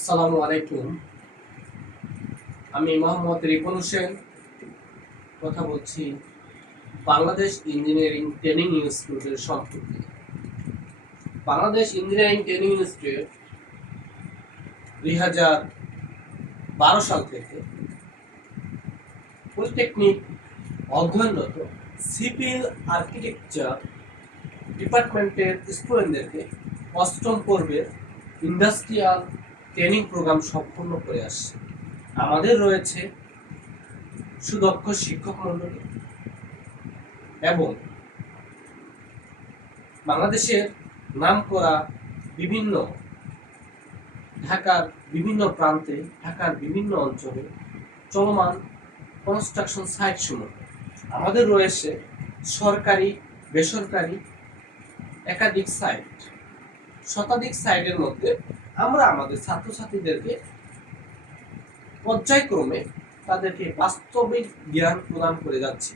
আসসালামু আলাইকুম। আমি মোহাম্মদ রিপন হোসেন কথা বলছি বাংলাদেশ ইঞ্জিনিয়ারিং ট্রেনিং ইনস্টিটিউটের সম্পর্কে। বাংলাদেশ ইঞ্জিনিয়ারিং ট্রেনিং ইনস্টিটিউট 2012 সাল থেকে পলিটেকনিক অধ্যয়নরত সিভিল আর্কিটেকচার ডিপার্টমেন্টের স্টুডেন্টদেরকে অষ্টম পর্বের ইন্ডাস্ট্রিয়াল ট্রেনিং প্রোগ্রাম সম্পন্ন করে আসছে। আমাদের রয়েছে সুদক্ষ শিক্ষক মণ্ডলী এবং বাংলাদেশের নামকরা বিভিন্ন ঢাকার বিভিন্ন প্রান্তে, ঢাকার বিভিন্ন অঞ্চলে চলমান কনস্ট্রাকশন সাইট সমূহ। আমাদের রয়েছে সরকারি, বেসরকারি একাধিক সাইট। শতাধিক সাইটের মধ্যে আমরা আমাদের ছাত্রছাত্রীদেরকে পর্যায়ক্রমে তাদেরকে বাস্তবিক জ্ঞান প্রদান করে যাচ্ছি।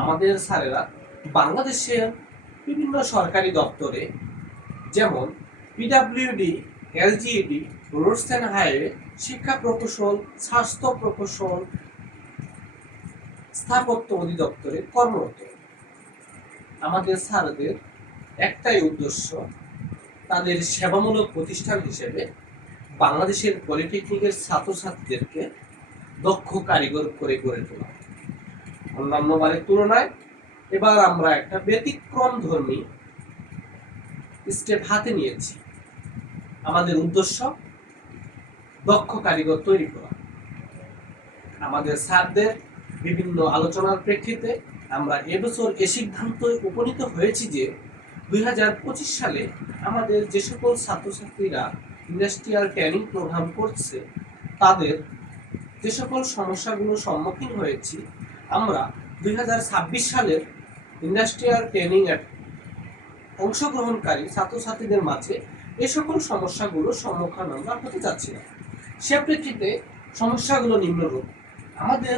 আমাদের স্যারেরা বাংলাদেশের বিভিন্ন সরকারি দপ্তরে, যেমন PWD, LGED, roads and highway, শিক্ষা প্রকৌশল, স্বাস্থ্য প্রকৌশল, স্থাপত্য অধিদপ্তরে কর্মরত। আমাদের স্যারদের একটাই উদ্দেশ্য, তাদের সেবামূলক প্রতিষ্ঠান হিসেবে বাংলাদেশের পলিটেকনিকের ছাত্রছাত্রীদেরকে দক্ষ কারিগর করে গড়ে তোলা। অন্যান্য বারের তুলনায় এবার আমরা একটা ব্যতিক্রম ধর্মী স্টেপ হাতে নিয়েছি। আমাদের উদ্দেশ্য দক্ষ কারিগর তৈরি করা। আমাদের স্যারদের বিভিন্ন আলোচনার প্রেক্ষিতে আমরা এবছর এ সিদ্ধান্ত উপনীত হয়েছি যে 2025 সালে আমাদের যে সকল ছাত্রছাত্রীরা ইন্ডাস্ট্রিয়াল ট্রেনিং প্রোগ্রাম করছে, তাদের যে সকল সমস্যাগুলো সম্মুখীন হয়েছি, আমরা 2026 সালের ইন্ডাস্ট্রিয়াল ট্রেনিং অংশগ্রহণকারী ছাত্রছাত্রীদের মাঝে এ সকল সমস্যাগুলোর সম্মুখীন আমরা হতে যাচ্ছি না। সে প্রেক্ষিতে সমস্যাগুলো নিম্নরূপ। আমাদের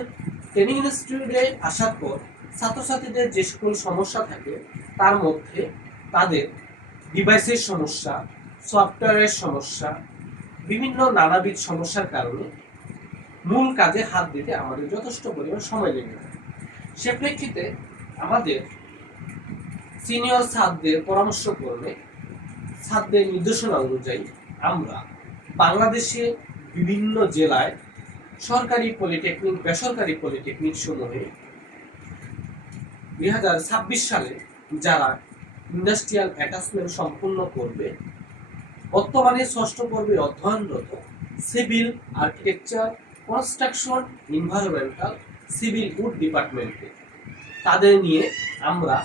ট্রেনিং ইনস্টিটিউটে আসার পর ছাত্রছাত্রীদের যে সকল সমস্যা থাকে, তার মধ্যে তাদের ডিভাইসের সমস্যা, সফটওয়্যারের সমস্যা, বিভিন্ন নানাবিধ সমস্যার কারণে মূল কাজে হাত দিতে আমাদের যথেষ্ট পরিমাণ সময় লেগে যায়। সে প্রেক্ষিতে আমাদের সিনিয়র ছাত্রদের পরামর্শ ক্রমে, ছাত্রদের নির্দেশনা অনুযায়ী আমরা বাংলাদেশে বিভিন্ন জেলায় সরকারি পলিটেকনিক, বেসরকারি পলিটেকনিক সমূহে 2026 সালে যারা ইন্ডাস্ট্রিয়াল অ্যাটাচমেন্ট সম্পূর্ণ করবে, বর্তমানে ষষ্ঠ পর্বে অধ্যয়নরত civil architecture, construction, environmental, civil would ডিপার্টমেন্টে, তাদের নিয়ে আমরা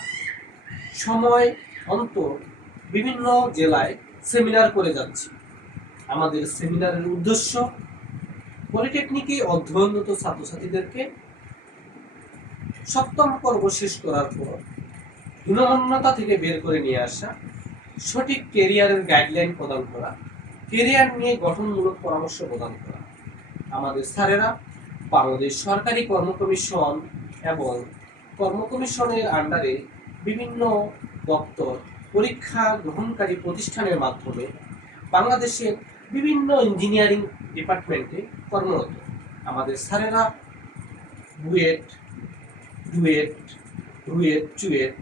সময় অন্তর বিভিন্ন জেলায় সেমিনার করে যাচ্ছি। আমাদের সেমিনারের উদ্দেশ্য পলিটেকনিকে অধ্যয়নরত ছাত্রছাত্রীদেরকে সপ্তম পর্ব শেষ করার পর হীনমন্যতা থেকে বের করে নিয়ে আসা, সঠিক কেরিয়ারের গাইডলাইন প্রদান করা, কেরিয়ার নিয়ে গঠনমূলক পরামর্শ প্রদান করা। আমাদের স্যারেরা বাংলাদেশ সরকারি কর্ম কমিশন এবং কর্ম কমিশনের আন্ডারে বিভিন্ন দপ্তর, পরীক্ষা গ্রহণকারী প্রতিষ্ঠানের মাধ্যমে বাংলাদেশের বিভিন্ন ইঞ্জিনিয়ারিং ডিপার্টমেন্টে কর্মরত। আমাদের স্যারেরা বুয়েট, ডুয়েট, রুয়েট, চুয়েট,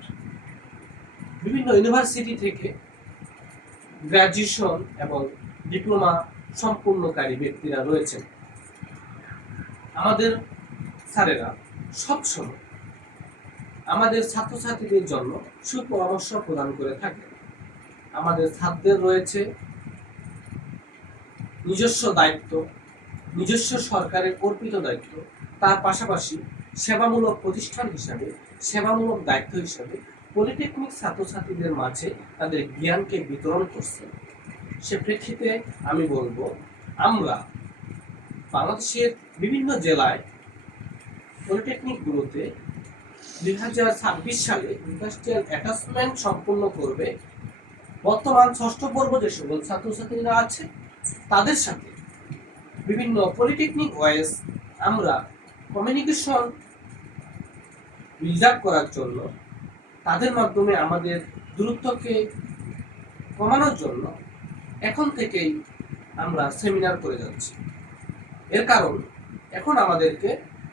বিভিন্ন ইউনিভার্সিটি থেকে গ্র্যাজুয়েশন এবং ডিপ্লোমা সম্পূর্ণকারী ব্যক্তিরা রয়েছেন। আমাদের স্যারেরা সবসময় আমাদের ছাত্রছাত্রীদের জন্য সুপরামর্শ প্রদান করে থাকেন। আমাদের ছাত্রদের রয়েছে নিজস্ব দায়িত্ব, নিজস্ব সরকারের অর্পিত দায়িত্ব, তার পাশাপাশি সেবামূলক প্রতিষ্ঠান হিসাবে, সেবামূলক দায়িত্ব হিসাবে পলিটেকনিক ছাত্রছাত্রীদের মাঝে তাদের জ্ঞানকে বিতরণ করছে। সে প্রেক্ষিতে আমি বলবো, আমরা বাংলাদেশের বিভিন্ন জেলায় পলিটেকনিকগুলোতে 2026 সালে ইন্ডাস্ট্রিয়াল অ্যাটাচমেন্ট সম্পূর্ণ করবে বর্তমান ষষ্ঠ পর্ব যে সকল ছাত্রছাত্রীরা আছে, তাদের সাথে বিভিন্ন পলিটেকনিক ওয়াইজ আমরা কমিউনিকেশন বিল্ড আপ করার জন্য, তাদের মাধ্যমে আমাদের দূরত্বকে কমানোর জন্য এখন থেকেই আমরা সেমিনার করে যাচ্ছি। এর কারণ এখন আমাদেরকে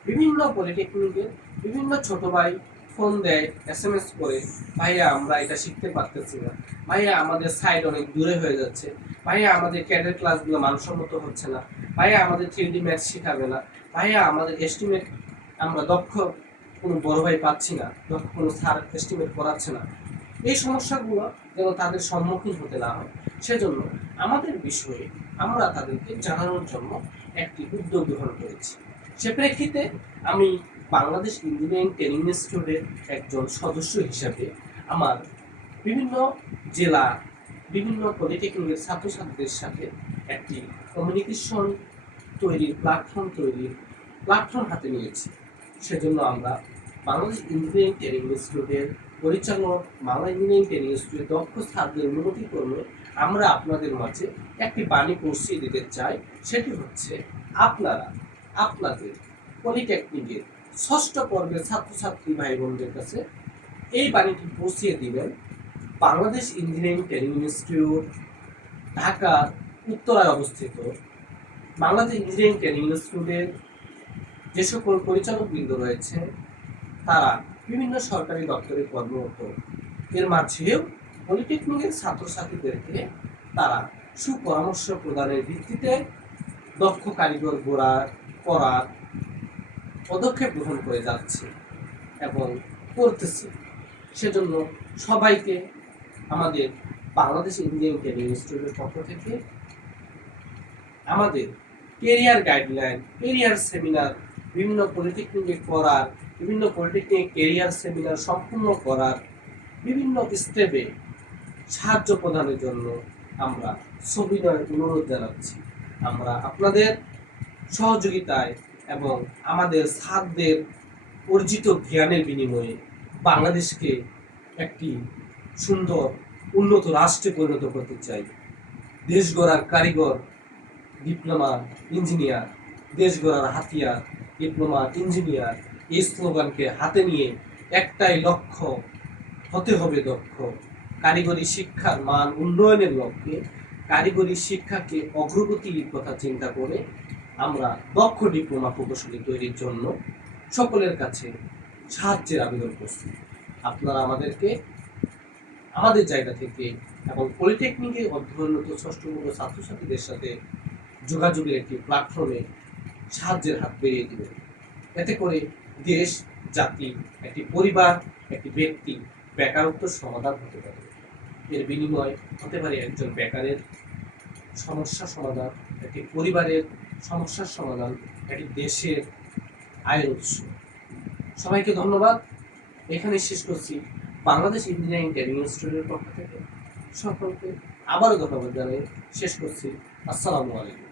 বিভিন্ন পলিটেকনিকের বিভিন্ন ছোট ভাই ফোন দেয়, SMS করে, ভাইয়া আমরা এটা শিখতে পারতেছি না, ভাইয়া আমাদের সাইড অনেক দূরে হয়ে যাচ্ছে, ভাইয়া আমাদের ক্যাডেট ক্লাসগুলো মানসম্মত হচ্ছে না, ভাইয়া আমাদের 3D ম্যাথ শেখাবে না, ভাইয়া আমাদের এস্টিমেট আমরা দক্ষ কোনো বড় ভাই পাচ্ছি না, দক্ষ কোনো স্যার এস্টিমেট করাচ্ছে না। এই সমস্যাগুলো যেন তাদের সম্মুখীন হতে না হয়, সেজন্য আমাদের বিষয়ে আমরা তাদেরকে জানানোর জন্য একটি উদ্যোগ গ্রহণ করেছি। সে প্রেক্ষিতে আমি বাংলাদেশ ইঞ্জিনিয়ারিং ট্রেনিং ইনস্টিটিউটের একজন সদস্য হিসাবে আমার বিভিন্ন জেলা, বিভিন্ন পলিটেকনিকের ছাত্রছাত্রীদের সাথে একটি কমিউনিকেশন তৈরির প্ল্যাটফর্ম হাতে নিয়েছি। সেজন্য আমরা বাংলাদেশ ইঞ্জিনিয়ারিং ট্রেনিং ইনস্টিটিউটের পরিচালক, বাংলা ইঞ্জিনিয়ারিং ট্রেনিং ইনস্টিটিউটের দক্ষ ছাত্রদের অনুমতি ক্রমে আমরা আপনাদের মাঝে একটি বাণী পৌঁছে দিতে চাই। সেটি হচ্ছে, আপনারা আপনাদের পলিটেকনিকের ষষ্ঠ পর্বের ছাত্রছাত্রী ভাই বোনদের কাছে এই বাণীটি পৌঁছিয়ে দিবেন। বাংলাদেশ ইঞ্জিনিয়ারিং ট্রেনিং ইনস্টিটিউট ঢাকার উত্তরায় অবস্থিত। বাংলাদেশ ইঞ্জিনিয়ারিং ট্রেনিং ইনস্টিটিউটের যে সকল পরিচালকবৃন্দ রয়েছে তারা বিভিন্ন সরকারি দপ্তরে কর্মরত। এর মাঝেও পলিটেকনিকের ছাত্রছাত্রীদেরকে তারা সুপরামর্শ প্রদানের ভিত্তিতে দক্ষ কারিগর করার পদক্ষেপ গ্রহণ করে যাচ্ছে এবং করতেছে। সেজন্য সবাইকে আমাদের বাংলাদেশ ইঞ্জিনিয়ারিং ট্রেনিং ইনস্টিটিউটের পক্ষ থেকে আমাদের কেরিয়ার গাইডলাইন, কেরিয়ার সেমিনার, বিভিন্ন পলিটেকনিকে করার, বিভিন্ন পলিটেকনিক কেরিয়ার সেমিনার সম্পূর্ণ করার বিভিন্ন স্টেপে সাহায্য প্রদানের জন্য আমরা সবিনয় অনুরোধ জানাচ্ছি। আমরা আপনাদের সহযোগিতায় এবং আমাদের ছাত্রদের অর্জিত জ্ঞানের বিনিময়ে বাংলাদেশকে একটি সুন্দর উন্নত রাষ্ট্রে পরিণত করতে চাই। দেশ গড়ার কারিগর ডিপ্লোমা ইঞ্জিনিয়ার, দেশ গড়ার হাতিয়ার ডিপ্লোমা ইঞ্জিনিয়ার, এই স্লোগানকে হাতে নিয়ে একটাই লক্ষ্য, হতে হবে দক্ষ। কারিগরি শিক্ষার মান উন্নয়নের লক্ষ্যে কারিগরি শিক্ষাকে অগ্রগতির কথা চিন্তা করে আমরা দক্ষ ডিপ্লোমা প্রকৌশলী তৈরির জন্য সকলের কাছে সাহায্যের আবেদন করছি। আপনারা আমাদেরকে আমাদের জায়গা থেকে এবং পলিটেকনিকে অধ্যয়নরত ষষ্ঠ বর্গের ছাত্রছাত্রীদের সাথে যোগাযোগের একটি প্ল্যাটফর্মে সাহায্যের হাত বেরিয়ে দিবেন। এতে করে দেশ, জাতি, একটি পরিবার, একটি ব্যক্তি বেকারত্ব সমাধান হতে পারে। এর বিনিময় হতে পারে একজন বেকারের সমস্যা সমাধান, একটি পরিবারের সমস্যার সমাধান, একটি দেশের আয়ের উৎস। সবাইকে ধন্যবাদ। এখানে শেষ করছি। বাংলাদেশ ইঞ্জিনিয়ারিং ট্রেনিং ইনস্টিটিউটের পক্ষ থেকে সকলকে আবারও ধন্যবাদ জানিয়ে শেষ করছি। আসসালামু আলাইকুম।